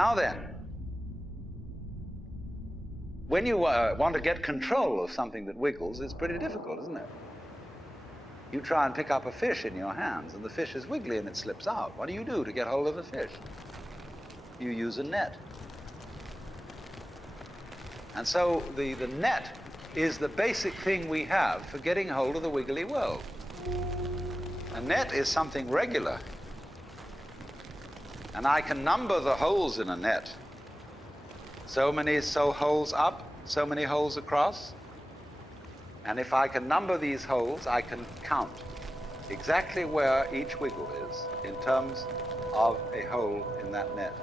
Now then, when you want to get control of something that wiggles, it's pretty difficult, isn't it? You try and pick up a fish in your hands, and the fish is wiggly and it slips out. What do you do to get hold of the fish? You use a net. And so the net is the basic thing we have for getting hold of the wiggly world. A net is something regular. And I can number the holes in a net. So many holes up, so many holes across. And if I can number these holes, I can count exactly where each wiggle is in terms of a hole in that net.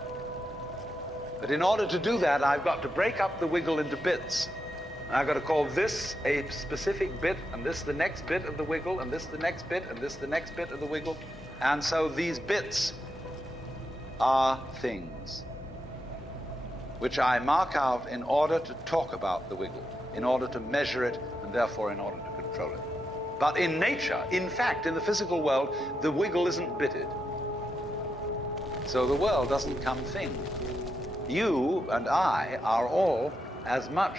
But in order to do that, I've got to break up the wiggle into bits. And I've got to call this a specific bit, and this the next bit of the wiggle, and this the next bit, and this the next bit of the wiggle. And so these bits are things which I mark out in order to talk about the wiggle, in order to measure it, and therefore in order to control it. But in nature, in fact, in the physical world, the wiggle isn't bitted. So the world doesn't come thing. You and I are all as much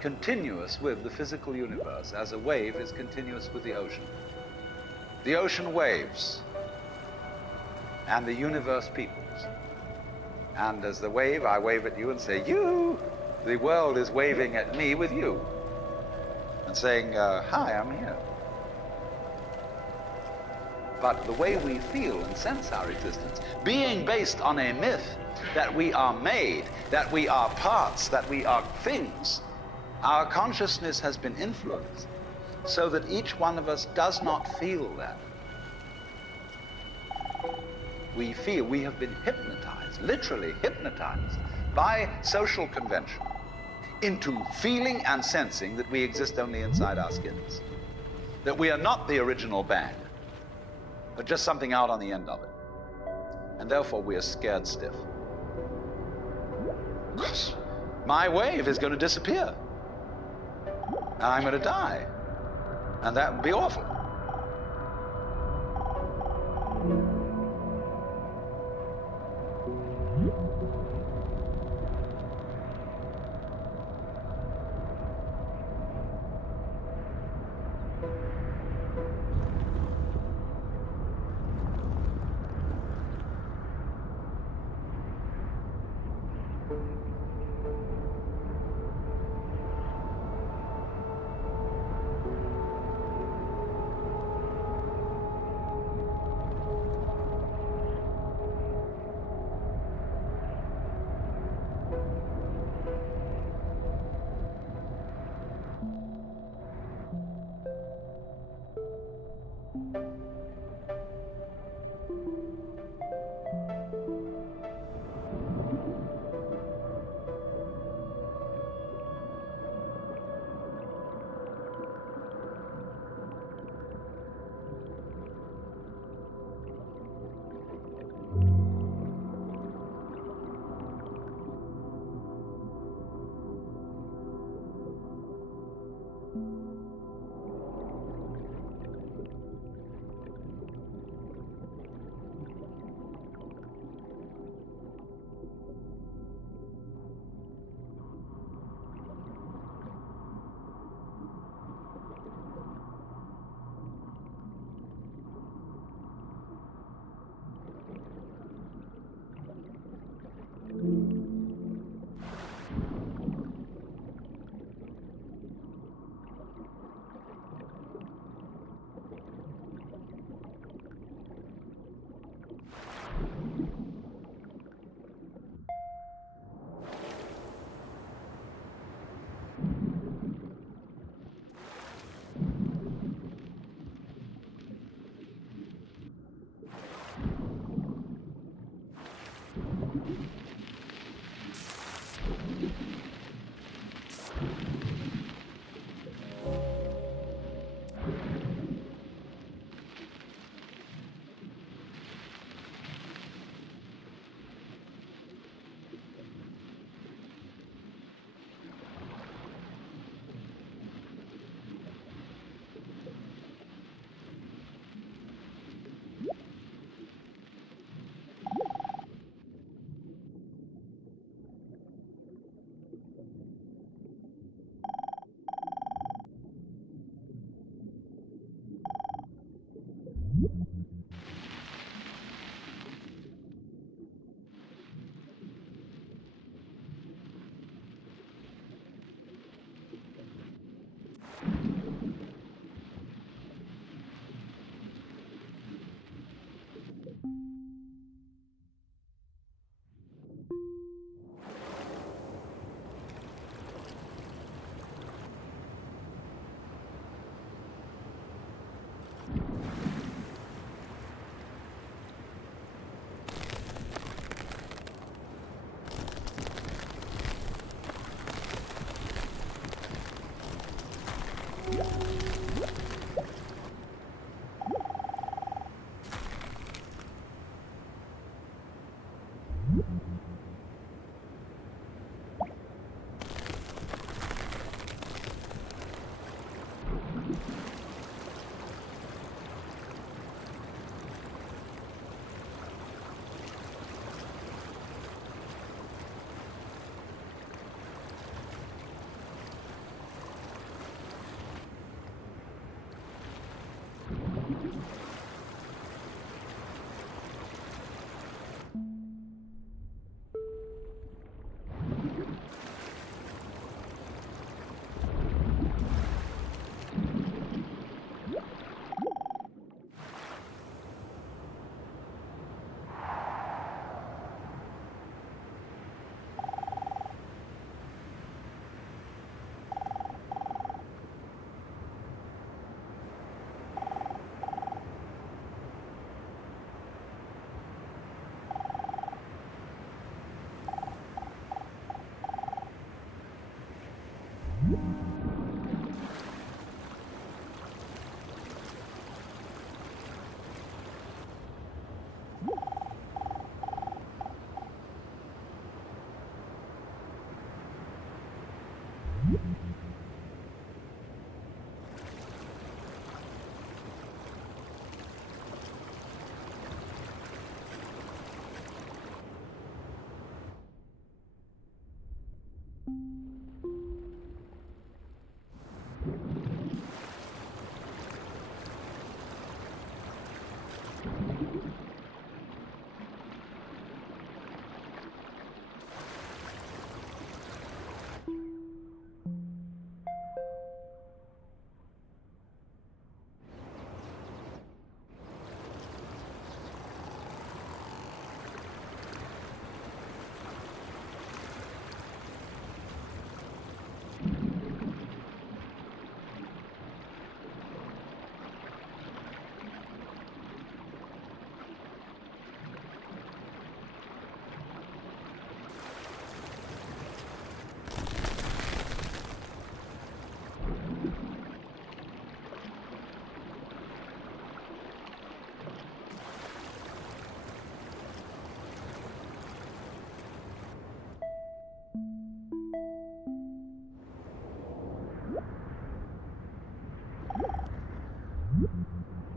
continuous with the physical universe as a wave is continuous with the ocean. The ocean waves, and the universe peoples. And as the wave, I wave at you and say, you. The world is waving at me with you and saying, hi, I'm here. But the way we feel and sense our existence, being based on a myth that we are made, that we are parts, that we are things, our consciousness has been influenced so that each one of us does not feel that. We feel we have been hypnotized, literally hypnotized, by social convention into feeling and sensing that we exist only inside our skins, that we are not the original bang, but just something out on the end of it. And therefore we are scared stiff. Because my wave is going to disappear, and I'm going to die, and that would be awful.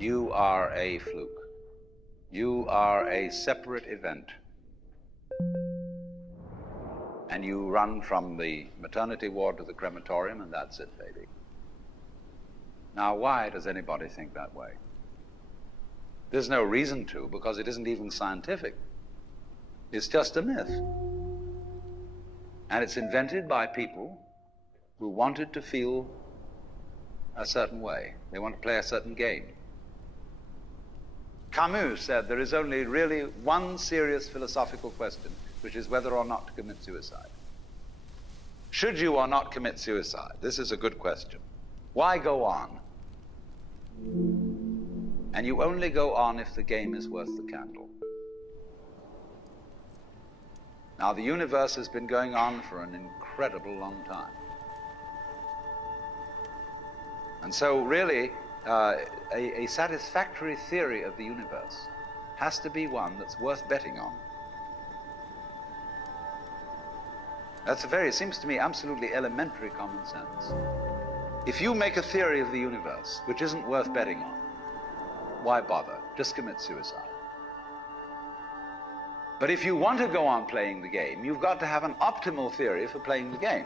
You are a fluke. You are a separate event. And you run from the maternity ward to the crematorium, and that's it, baby. Now, why does anybody think that way? There's no reason to, because it isn't even scientific. It's just a myth. And it's invented by people who wanted to feel a certain way. They want to play a certain game. Camus said there is only really one serious philosophical question, which is whether or not to commit suicide. Should you or not commit suicide? This is a good question. Why go on? And you only go on if the game is worth the candle. Now, the universe has been going on for an incredible long time. And so really, a satisfactory theory of the universe has to be one that's worth betting on. That's it seems to me, absolutely elementary common sense. If you make a theory of the universe which isn't worth betting on, why bother? Just commit suicide. But if you want to go on playing the game, you've got to have an optimal theory for playing the game.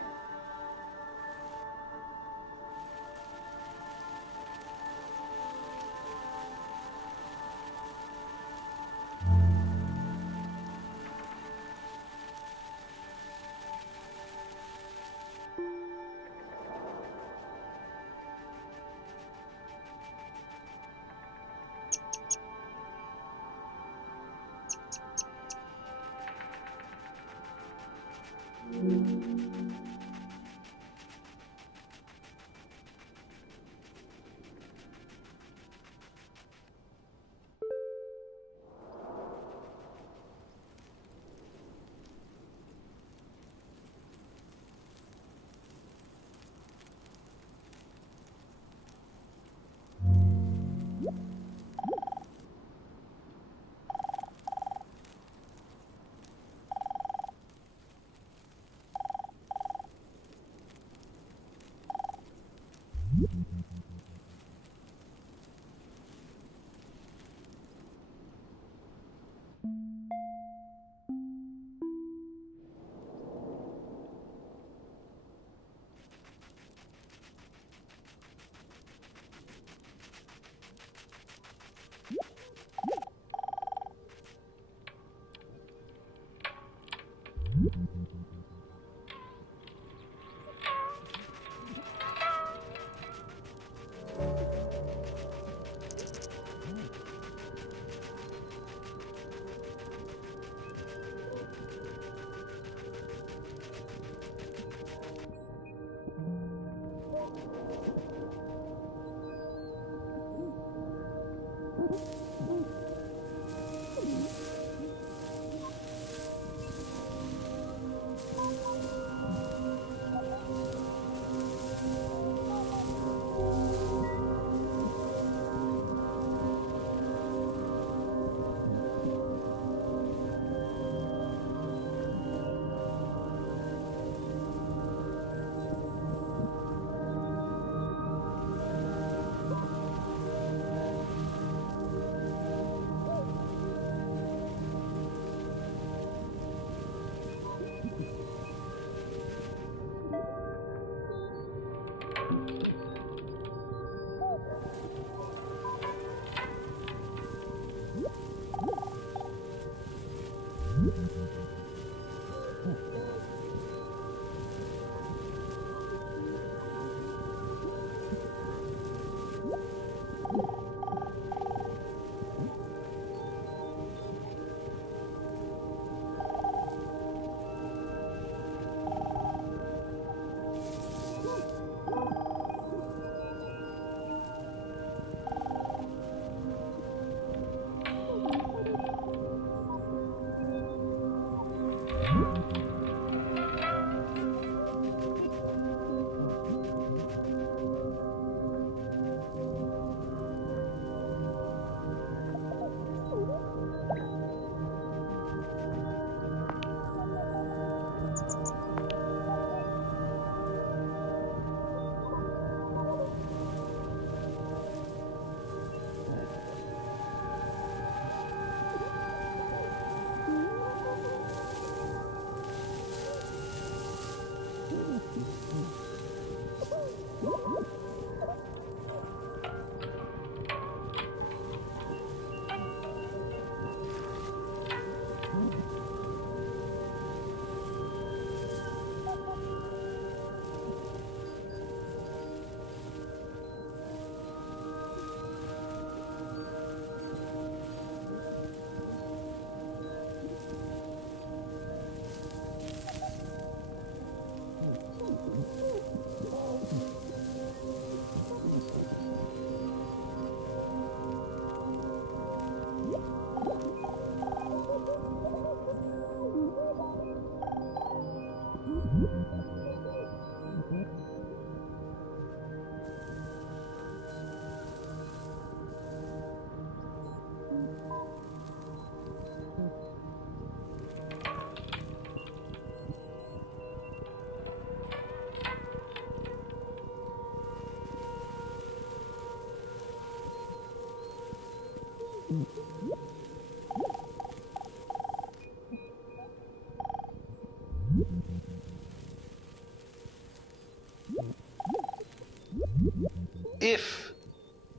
If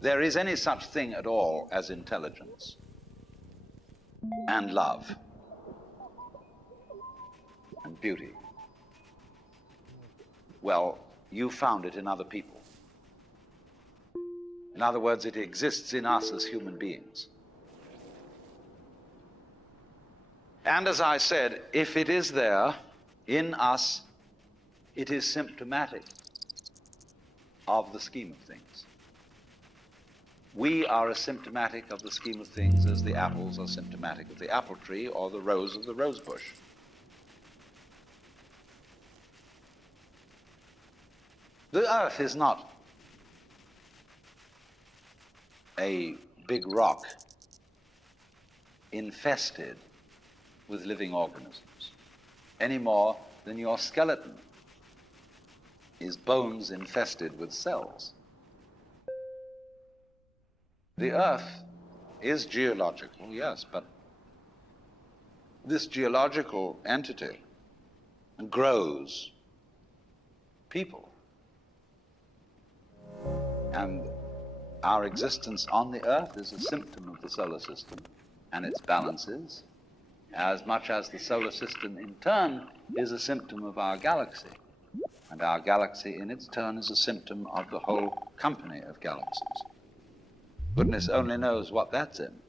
there is any such thing at all as intelligence and love and beauty, well, you found it in other people. In other words, it exists in us as human beings. And as I said, if it is there in us, it is symptomatic of the scheme of things. We are as symptomatic of the scheme of things as the apples are symptomatic of the apple tree or the rose of the rose bush. The earth is not a big rock infested with living organisms, any more than your skeleton is bones infested with cells. The earth is geological, yes, but this geological entity grows people. And our existence on the earth is a symptom of the solar system and its balances, as much as the solar system in turn is a symptom of our galaxy. And our galaxy in its turn is a symptom of the whole company of galaxies. Goodness only knows what that's in.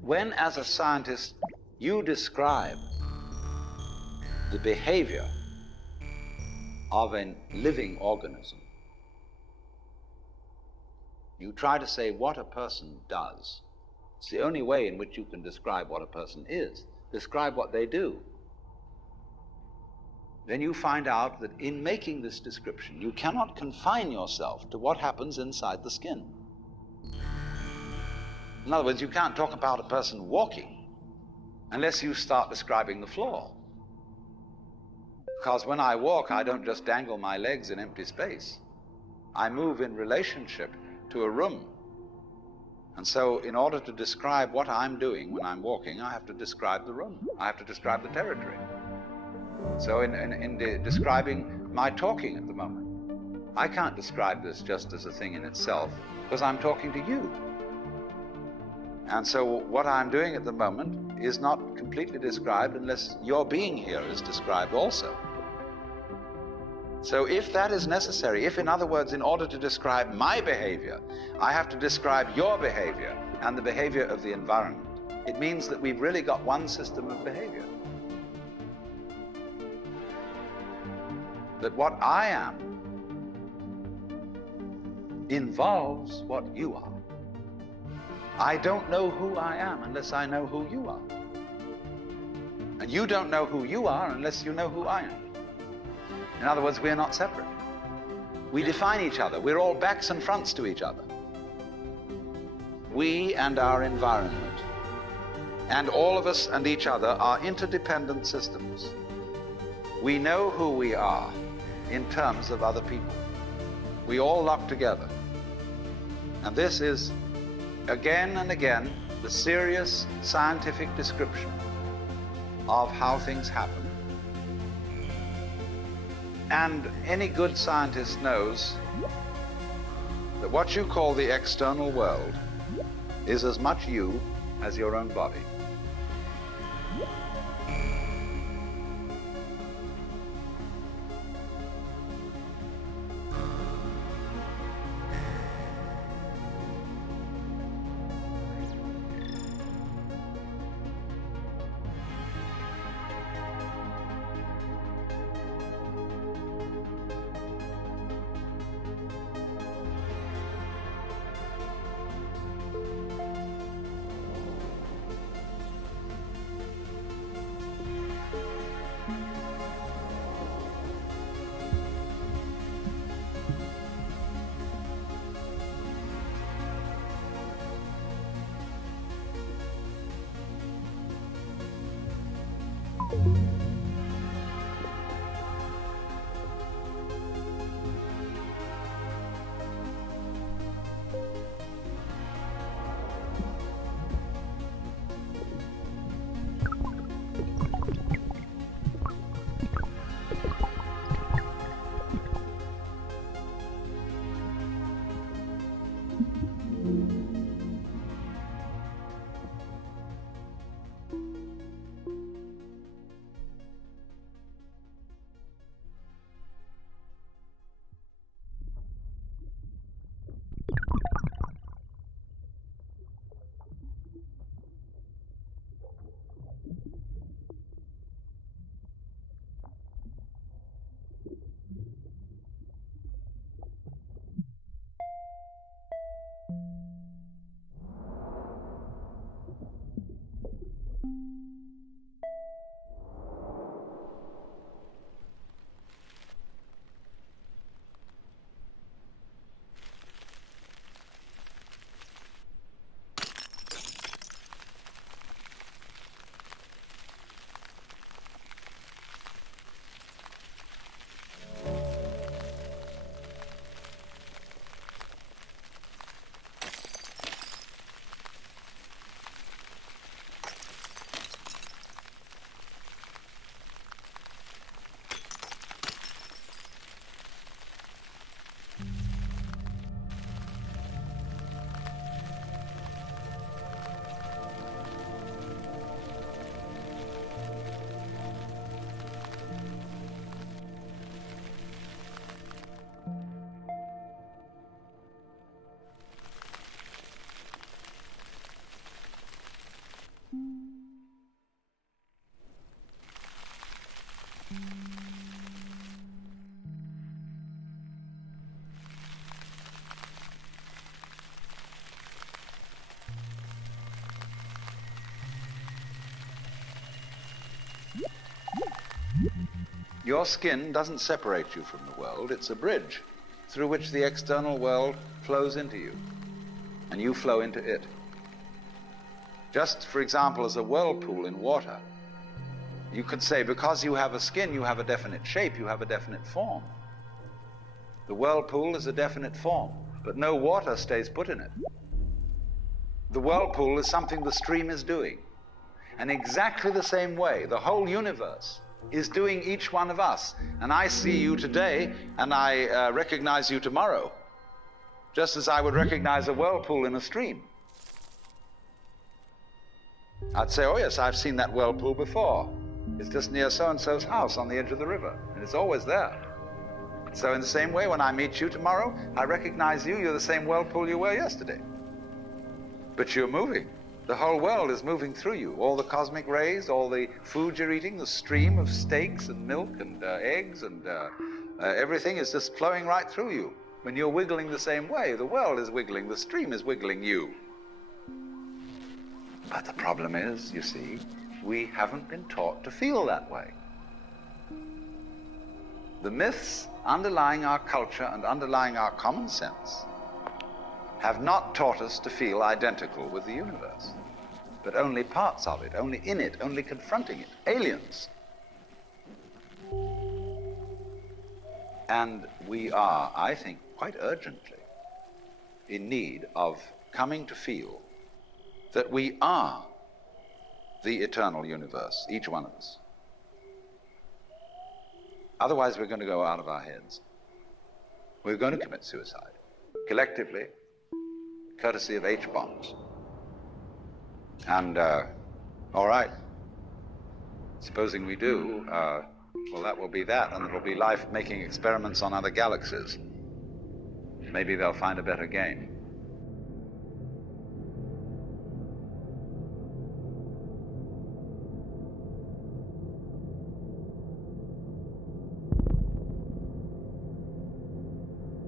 When, as a scientist, you describe the behavior of a living organism, you try to say what a person does. It's the only way in which you can describe what a person is. Describe what they do. Then you find out that in making this description, you cannot confine yourself to what happens inside the skin. In other words, you can't talk about a person walking unless you start describing the floor. Because when I walk, I don't just dangle my legs in empty space. I move in relationship to a room. And so in order to describe what I'm doing when I'm walking, I have to describe the room. I have to describe the territory. So in describing my talking at the moment, I can't describe this just as a thing in itself, because I'm talking to you. And so what I'm doing at the moment is not completely described unless your being here is described also. So if that is necessary, if in other words, in order to describe my behavior, I have to describe your behavior and the behavior of the environment, it means that we've really got one system of behavior. That what I am involves what you are. I don't know who I am unless I know who you are. And you don't know who you are unless you know who I am. In other words, we're not separate. We define each other. We're all backs and fronts to each other. We and our environment, and all of us and each other, are interdependent systems. We know who we are in terms of other people. We all lock together. And this is, again and again, the serious scientific description of how things happen. And any good scientist knows that what you call the external world is as much you as your own body. Your skin doesn't separate you from the world. It's a bridge through which the external world flows into you, and you flow into it. Just, for example, as a whirlpool in water, you could say because you have a skin, you have a definite shape, you have a definite form. The whirlpool is a definite form, but no water stays put in it. The whirlpool is something the stream is doing. And exactly the same way, the whole universe is doing each one of us. And I see you today, and I recognize you tomorrow, just as I would recognize a whirlpool in a stream. I'd say, oh yes, I've seen that whirlpool before. It's just near so-and-so's house on the edge of the river, and it's always there. So in the same way, when I meet you tomorrow, I recognize you, you're the same whirlpool you were yesterday. But you're moving. The whole world is moving through you. All the cosmic rays, all the food you're eating, the stream of steaks and milk and eggs and everything is just flowing right through you. When you're wiggling the same way, the world is wiggling, the stream is wiggling you. But the problem is, you see, we haven't been taught to feel that way. The myths underlying our culture and underlying our common sense have not taught us to feel identical with the universe, but only parts of it, only in it, only confronting it, aliens. And we are, I think, quite urgently in need of coming to feel that we are the eternal universe, each one of us. Otherwise, we're going to go out of our heads. We're going to commit suicide, collectively, courtesy of H-bombs. And, all right, supposing we do, well, that will be that, and it'll be life making experiments on other galaxies. Maybe they'll find a better game.